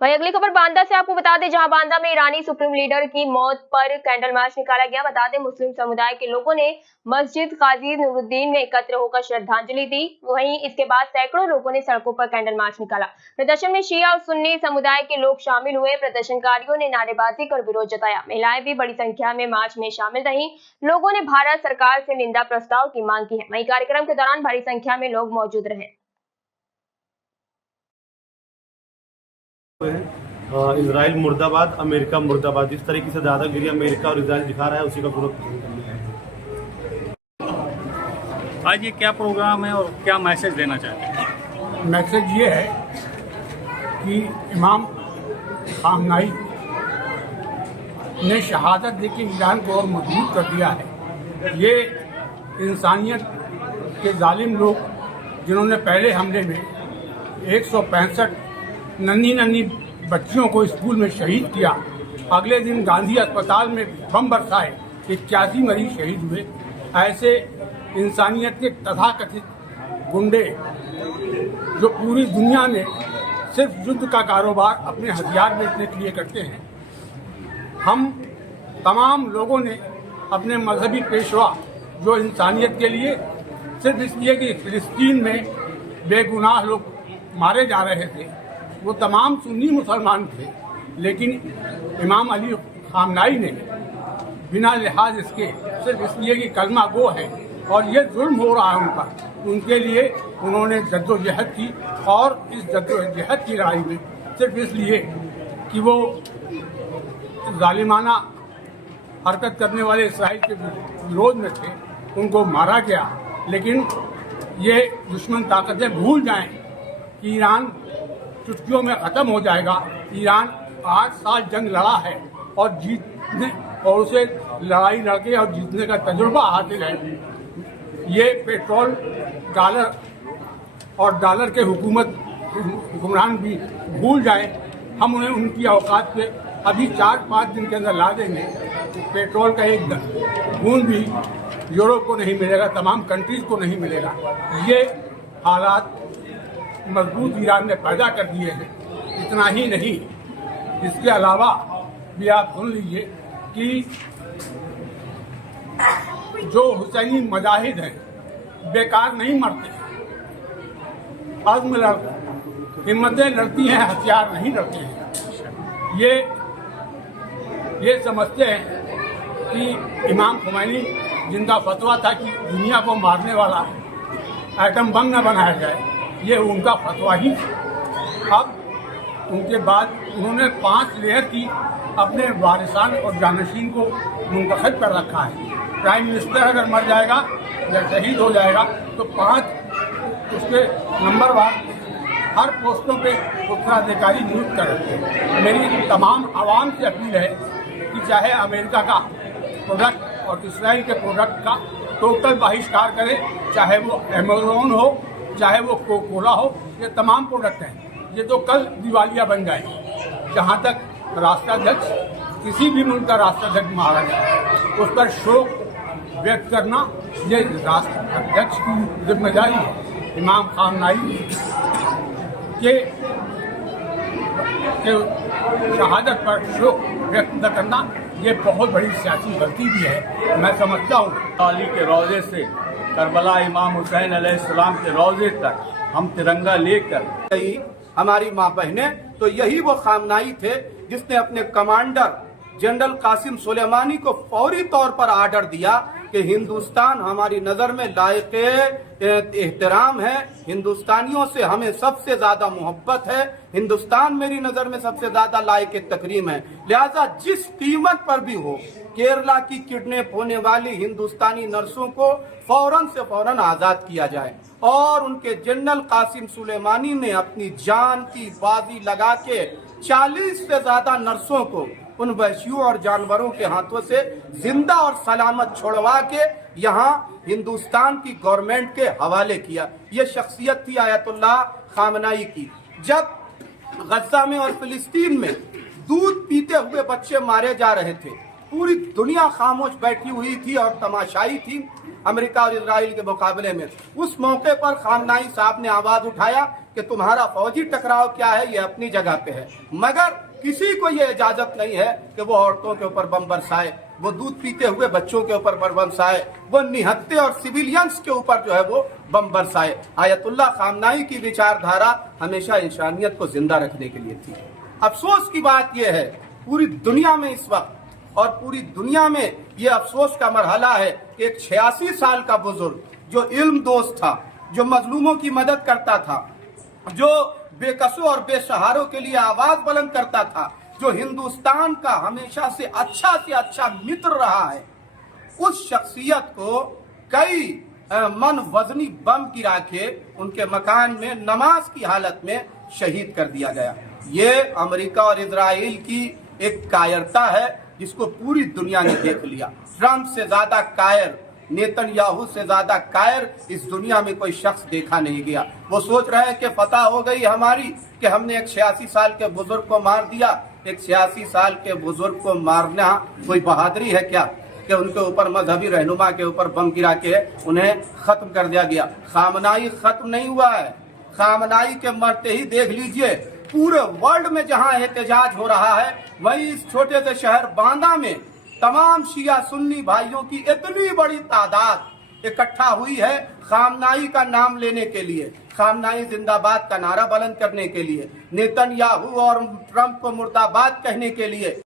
वहीं अगली खबर बांदा से आपको बता दें, जहां बांदा में ईरानी सुप्रीम लीडर की मौत पर कैंडल मार्च निकाला गया। बता दें, मुस्लिम समुदाय के लोगों ने मस्जिद काजी नूरुद्दीन में एकत्र होकर श्रद्धांजलि दी। वहीं इसके बाद सैकड़ों लोगों ने सड़कों पर कैंडल मार्च निकाला। प्रदर्शन में शिया और सुन्नी समुदाय के लोग शामिल हुए। प्रदर्शनकारियों ने नारेबाजी कर विरोध जताया। महिलाएं भी बड़ी संख्या में मार्च में शामिल रहीं। लोगों ने भारत सरकार से निंदा प्रस्ताव की मांग की है। वहीं कार्यक्रम के दौरान भारी संख्या में लोग मौजूद रहे। इजराइल मुर्दाबाद, अमेरिका मुर्दाबाद। जिस तरीके से दादागिरी अमेरिका और इजराइल दिखा रहा है, उसी का विरोध करना है। आज ये क्या प्रोग्राम है और क्या मैसेज देना चाहते हैं? मैसेज ये है कि इमाम खामनाई ने शहादत देके ईरान को और मजबूत कर दिया है। ये इंसानियत के जालिम लोग जिन्होंने पहले हमले में 165 नन्ही बच्चियों को स्कूल में शहीद किया, अगले दिन गांधी अस्पताल में बम बरसाए, 81 मरीज शहीद हुए। ऐसे इंसानियत के तथाकथित गुंडे जो पूरी दुनिया में सिर्फ युद्ध का कारोबार अपने हथियार बेचने के लिए करते हैं, हम तमाम लोगों ने अपने मजहबी पेशवा जो इंसानियत के लिए सिर्फ इसलिए कि फिलिस्तीन में बेगुनाह लोग मारे जा रहे थे, वो तमाम सुन्नी मुसलमान थे, लेकिन इमाम अली खामनाई ने बिना लिहाज इसके सिर्फ इसलिए कि कलमा गो है और ये जुल्म हो रहा है उन पर, उनके लिए उन्होंने जद्दोजहद की। और इस जद्दोजहद की लड़ाई में सिर्फ इसलिए कि वो जालिमाना हरकत करने वाले इसराइल के विरोध में थे, उनको मारा गया। लेकिन ये दुश्मन ताकतें भूल जाएं कि ईरान चुटकियों में ख़त्म हो जाएगा। ईरान 8 साल जंग लड़ा है और जीतने और उसे लड़ाई लड़के और जीतने का तजुर्बा हासिल है। ये पेट्रोल, डॉलर और डॉलर के हुक्मरान भी भूल जाएं। हम उन्हें उनकी औकात पे अभी 4-5 दिन के अंदर ला देंगे। पेट्रोल का एक बूंद भी यूरोप को नहीं मिलेगा, तमाम कंट्रीज को नहीं मिलेगा। ये हालात मजबूत ईरान ने पैदा कर दिए हैं। इतना ही नहीं, इसके अलावा भी आप सुन लीजिए कि जो हुसैनी मुजाहिद हैं बेकार नहीं मरते, अज़्म लड़ते, हिम्मतें लड़ती हैं, हथियार नहीं लड़ते हैं। ये समझते हैं कि इमाम खुमैनी जिनका फतवा था कि दुनिया को मारने वाला एटम बम न बनाया जाए, ये उनका फतवा ही था। अब उनके बाद उन्होंने 5 लेयर की अपने वारिसान और जानशीन को मुंतखब कर रखा है। प्राइम मिनिस्टर अगर मर जाएगा या शहीद हो जाएगा तो 5 उसके नंबरवार हर पोस्टों पे उत्तराधिकारी नियुक्त कर रखे हैं। मेरी तमाम आवाम से अपील है कि चाहे अमेरिका का प्रोडक्ट और इसराइल के प्रोडक्ट का टोटल बहिष्कार करें, चाहे वो अमेज़न हो, चाहे वो कोकोला हो, ये तमाम प्रोडक्ट हैं। ये तो कल दिवालिया बन जाएंगे। जहाँ तक राष्ट्राध्यक्ष, किसी भी मुल्क का राष्ट्राध्यक्ष मारा जाए, उस पर शोक व्यक्त करना ये राष्ट्राध्यक्ष की जिम्मेदारी है। इमाम खामनाई के शहादत पर शोक व्यक्त न करना ये बहुत बड़ी सियासी गलती भी है। मैं समझता हूँ अली के रोजे से करबला इमाम हुसैन अलैहिस्सलाम के रोजे तक हम तिरंगा लेकर, हमारी माँ बहनें, तो यही वो खामनाई थे जिसने अपने कमांडर जनरल कासिम सुलेमानी को फौरी तौर पर आर्डर दिया कि हिंदुस्तान हमारी नजर में लायक एहतराम है, हिंदुस्तानियों से हमें सबसे ज्यादा मोहब्बत है, हिंदुस्तान मेरी नजर में सबसे ज्यादा लायक तकरीम है, लिहाजा जिस कीमत पर भी हो केरला की किडनैप होने वाली हिंदुस्तानी नर्सों को फौरन से फौरन आजाद किया जाए। और उनके जनरल कासिम सुलेमानी ने अपनी जान की बाजी लगा के 40 से ज्यादा नर्सों को उन वहशियों और जानवरों के हाथों से जिंदा और सलामत छोड़वा के यहाँ हिंदुस्तान की गवर्नमेंट के हवाले किया। ये शख्सियत थी आयतुल्लाह खामनाई की। जब गजा में और फिलिस्तीन में दूध पीते हुए बच्चे मारे जा रहे थे, पूरी दुनिया खामोश बैठी हुई थी और तमाशाई थी अमेरिका और इजराइल के मुकाबले में। उस मौके पर खामनाई साहब ने आवाज उठाया कि तुम्हारा फौजी टकराव क्या है, ये अपनी जगह पे है, मगर किसी को ये इजाजत नहीं है कि वो औरतों के ऊपर बम बरसाए, वो दूध पीते हुए बच्चों के ऊपर बम बरसाए, वो निहत्ते और सिविलियंस के ऊपर जो है वो बम बरसाए। आयतुल्लाह खामनाई की विचारधारा हमेशा इंसानियत को जिंदा रखने के लिए थी। अफसोस की बात यह है पूरी दुनिया में इस वक्त, और पूरी दुनिया में ये अफसोस का मरहला है कि एक 86 साल का बुजुर्ग जो इल्म दोस्त था, जो मजलूमों की मदद करता था, जो बेकसों और बेसहारों के लिए आवाज बुलंद करता था, जो हिंदुस्तान का हमेशा से अच्छा मित्र रहा है, उस शख्सियत को कई मन वजनी बम गिरा के उनके मकान में नमाज की हालत में शहीद कर दिया गया। ये अमेरिका और इजराइल की एक कायरता है जिसको पूरी दुनिया ने देख लिया। ट्रंप से ज्यादा कायर, नेतन्याहू से ज्यादा कायर इस दुनिया में कोई शख्स देखा नहीं गया। वो सोच रहे हैं कि फतह हो गई हमारी कि हमने एक 86 साल के बुजुर्ग को मार दिया। एक 86 साल के बुजुर्ग को मारना कोई बहादुरी है क्या कि उनके ऊपर मजहबी रहनुमा के ऊपर बम गिरा के उन्हें खत्म कर दिया गया। खामनाई खत्म नहीं हुआ है। खामनाई के मरते ही देख लीजिए पूरे वर्ल्ड में जहां एहतजाज हो रहा है, वहीं इस छोटे से शहर बांदा में तमाम शिया सुन्नी भाइयों की इतनी बड़ी तादाद इकट्ठा हुई है खामनाई का नाम लेने के लिए, खामनाई जिंदाबाद का नारा बुलंद करने के लिए, नेतन्याहू और ट्रंप को मुर्दाबाद कहने के लिए।